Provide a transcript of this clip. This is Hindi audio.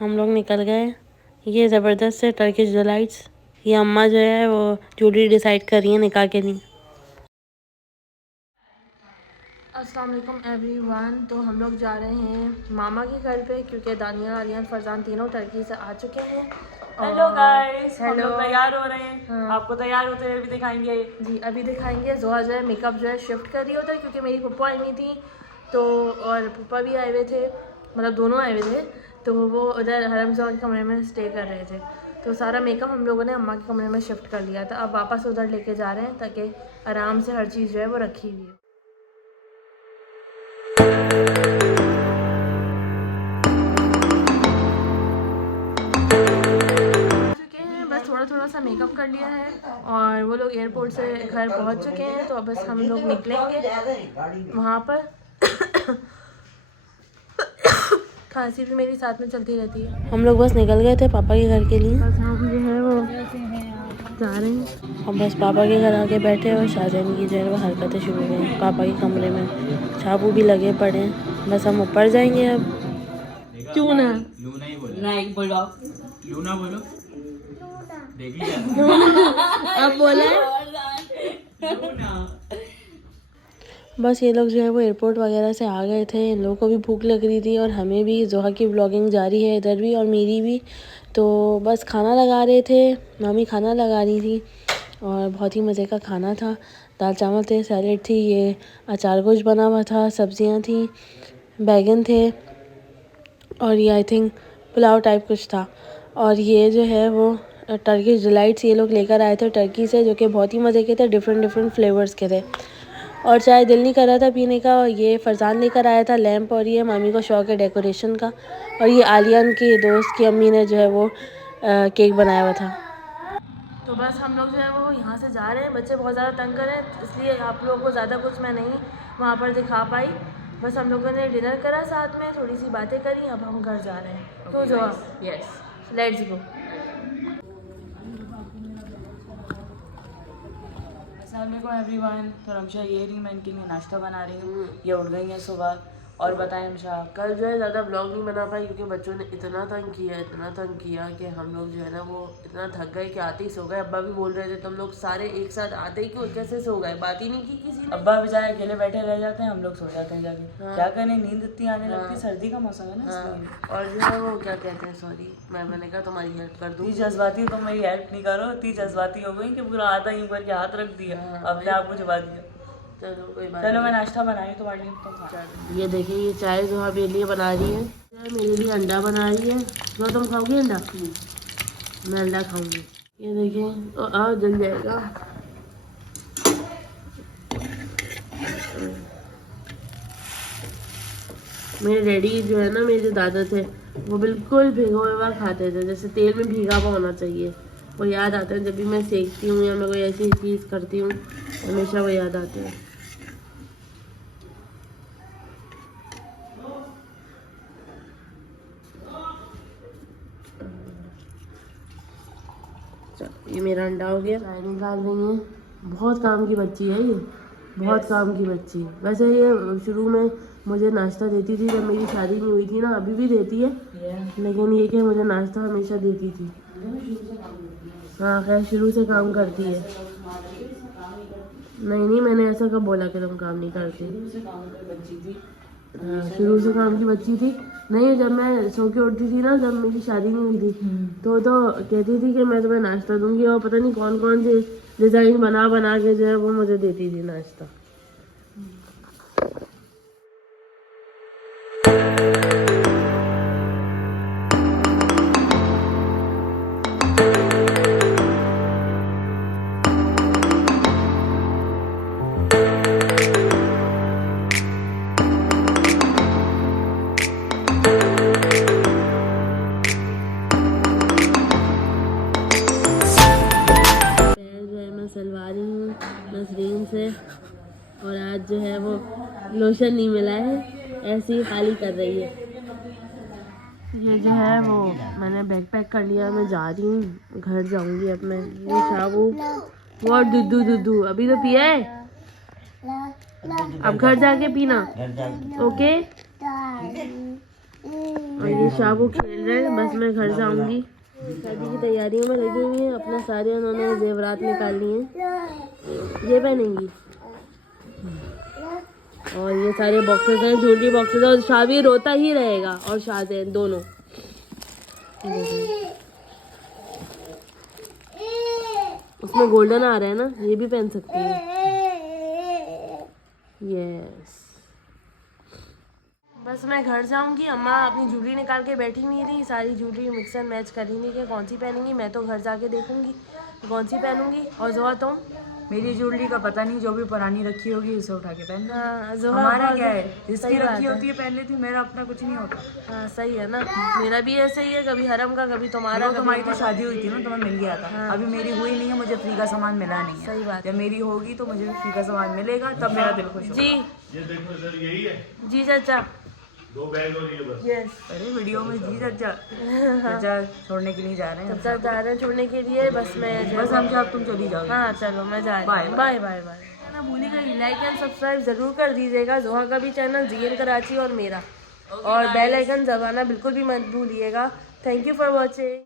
हम लोग निकल गए। ये ज़बरदस्त है टर्किश डिलाइट्स। ये अम्मा जो है वो ज्वेलरी डिसाइड कर रही है निकाह के लिए। अस्सलाम वालेकुम एवरीवन। तो हम लोग जा रहे हैं मामा के घर पे क्योंकि दानिया, आर्यन, फरजान तीनों टर्की से आ चुके हैं। हेलो गाइस, हम हेलो। लोग तैयार हो रहे हैं। हाँ। आपको तैयार होते हुए भी दिखाएंगे। जी अभी दिखाएंगे। जोहा जो है मेकअप जो है शिफ्ट कर रही होता है क्योंकि मेरी पप्पा आई हुई थी तो, और पप्पा भी आए हुए थे, मतलब दोनों आए हुए थे, तो वो उधर हरम जोहा के कमरे में स्टे कर रहे थे। तो सारा मेकअप हम लोगों ने अम्मा के कमरे में शिफ्ट कर लिया था। अब वापस उधर लेके जा रहे हैं ताकि आराम से हर चीज़ जो है वो रखी हुई है। बस थोड़ा थोड़ा सा मेकअप कर लिया है और वो लोग एयरपोर्ट से घर पहुंच चुके हैं। तो अब बस हम लोग निकलेंगे वहाँ पर। खांसी भी मेरी साथ में चलती रहती है। हम लोग बस निकल गए थे पापा के घर के लिए। बस हम जो है वो जा रहे हैं। हम बस पापा के घर आके बैठे और शाहजहान की जो है वो हरकतें शुरू हो गई पापा के कमरे में। चाबू भी लगे पड़े हैं। बस हम ऊपर जाएंगे अब। क्यों ना लूना ही बोलो। नहीं बोलो, लूना बोलो। देख लिया अब बोला बस ये लोग जो है वो एयरपोर्ट वगैरह से आ गए थे। इन लोगों को भी भूख लग रही थी और हमें भी। जोहा की व्लॉगिंग जारी है इधर भी और मेरी भी। तो बस खाना लगा रहे थे, मामी खाना लगा रही थी और बहुत ही मज़े का खाना था। दाल चावल थे, सैलेड थी, ये अचार गोश्त बना हुआ था, सब्जियां थी, बैगन थे और ये आई थिंक पुलाव टाइप कुछ था। और ये जो है वो टर्किश डिलाइट्स ये लोग लेकर आए थे टर्की से, जो कि बहुत ही मज़े के थे, डिफरेंट डिफरेंट फ्लेवर्स के थे। और चाय दिल नहीं कर रहा था पीने का। और ये फरजान लेकर आया था लैंप और ये मामी को शौक है डेकोरेशन का। और ये आलियान की दोस्त की अम्मी ने जो है वो केक बनाया हुआ था। तो बस हम लोग जो है वो यहाँ से जा रहे हैं। बच्चे बहुत ज़्यादा तंग कर रहे हैं इसलिए आप लोगों को ज़्यादा कुछ मैं नहीं वहाँ पर दिखा पाई। बस हम लोगों ने डिनर करा साथ में, थोड़ी सी बातें करी, अब हम घर जा रहे हैं। तो जो यस लेट्स गो। अस्सलामुअलैकुम एवरीवन। तो रमशा ये रही, मैं इनके लिए नाश्ता बना रही हूँ। ये उठ गई हैं सुबह। और बताएं रमशा। कल जो है ज़्यादा ब्लॉग नहीं बना पाई क्योंकि बच्चों ने इतना तंग किया कि हम लोग जो है ना वो इतना थक गए कि आते ही सो गए। अब्बा भी बोल रहे थे तुम लोग सारे एक साथ आते ही क्यों कैसे सो गए, बात ही नहीं की किसी ने। अब्बा बेचारे अकेले बैठे रह जाते हैं, हम लोग सो जाते हैं जाके। हाँ। क्या करें, नींद इतनी आने लगती है, सर्दी का मौसम है ना इसलिए। और जो है वो क्या कहते हैं, सॉरी मैंने कहा तुम्हारी हेल्प कर दूँ। इतनी जज्बाती हो, तुम मेरी हेल्प नहीं करो। इतनी जज्बाती हो गई कि पूरा आधा यूं करके हाथ रख दिया, अपने आप को छुपा दिया। चलो कोई बात चलो मैं नहीं। नाश्ता बनाई तुम्हारे लिए, तुम खा। ये देखिए ये चाय जो मेरे लिए बना रही है, मेरे लिए अंडा बना रही है। जो तुम खाओगी अंडा? मैं अंडा खाऊंगी। ये देखिए जल जाएगा। मेरे डैडी जो है ना, मेरे जो दादा थे वो बिल्कुल भिगो हुआ खाते थे, जैसे तेल में भीगा हुआ होना चाहिए। वो याद आते हैं जब भी मैं सेकती हूँ या मैं कोई ऐसी चीज़ करती हूँ, हमेशा वो याद आते हैं। चलो ये मेरा अंडा हो गया। चाय निकाल रही है। बहुत काम की बच्ची है ये, बहुत काम की बच्ची। वैसे ये शुरू में मुझे नाश्ता देती थी जब मेरी शादी नहीं हुई थी ना, अभी भी देती है, लेकिन ये कि मुझे नाश्ता हमेशा देती थी। हाँ खैर शुरू से काम करती है। नहीं मैंने ऐसा कब बोला कि तुम काम नहीं करती। हाँ शुरू से काम की बच्ची थी। नहीं जब मैं सो के उठती थी ना, जब मेरी शादी नहीं हुई थी तो कहती थी कि मैं तुम्हें नाश्ता दूंगी, और पता नहीं कौन कौन से डिज़ाइन बना बना के जो है वो मुझे देती थी नाश्ता। सलवा रही हूँ नसरीन से, और आज जो है वो लोशन नहीं मिला है, ऐसे ही खाली कर रही है। ये जो है वो मैंने बैग पैक कर लिया, मैं जा रही हूँ घर जाऊंगी अब मैं। ये शाबू वो दूधू अभी तो पिया है, अब घर जाके पीना। ओके और ये शाबू खेल रहे हैं। बस मैं घर जाऊंगी। शादी की तैयारियों में लगी हुई है। अपना सारे उन्होंने जेवरात निकाल लिए हैं। ये पहनेंगी और ये सारे बॉक्सेस हैं, ज्वेलरी बॉक्सेस हैं। और शादी रोता ही रहेगा और शादी दोनों। उसमें गोल्डन आ रहा है ना, ये भी पहन सकती है। यस। बस मैं घर जाऊंगी। अम्मा अपनी ज्वेलरी निकाल के बैठी हुई थी, सारी ज्वेलरी मिक्स एंड मैच कर ही नहीं कि कौन सी पहनूंगी। मैं तो घर जाके देखूंगी कौन सी पहनूंगी। और जोहा तुम? मेरी ज्वेलरी का पता नहीं, जो भी पुरानी रखी होगी उसे उठा के पहन। हाँ, जोहा हमारा क्या है, जिसकी सही बात रखी है। होती है पहन लेती, मेरा अपना कुछ नहीं होता। हाँ सही है ना, मेरा भी ऐसे ही है, कभी हरम का कभी तुम्हारा। देखो, तुम्हारी तो शादी हुई थी ना, तुम्हें मिल गया था। अभी मेरी हुई नहीं है, मुझे फ्री का सामान मिला नहीं है। सही बात। जब मेरी होगी तो मुझे फ्री का सामान मिलेगा, तब मेरा दिल खुश होगा। जी ये देखो सर, यही है जी चाचा। 2 बैग और ये बस। यस। अरे वीडियो में जी चाचा, चाचा छोड़ने के लिए जा रहे हैं। चाचा जा रहे हैं छोड़ने के लिए। बस मैं बस हम अब तुम चली जाओ। हाँ चलो मैं जा रही हूँ। Bye bye bye. ना भूलिएगा लाइक एंड सब्सक्राइब जरूर कर दीजिएगा। जोहा का भी चैनल जीएन कराची और मेरा। और बेल आइकन दबाना बिल्कुल भी मत भूलिएगा। Thank you for watching.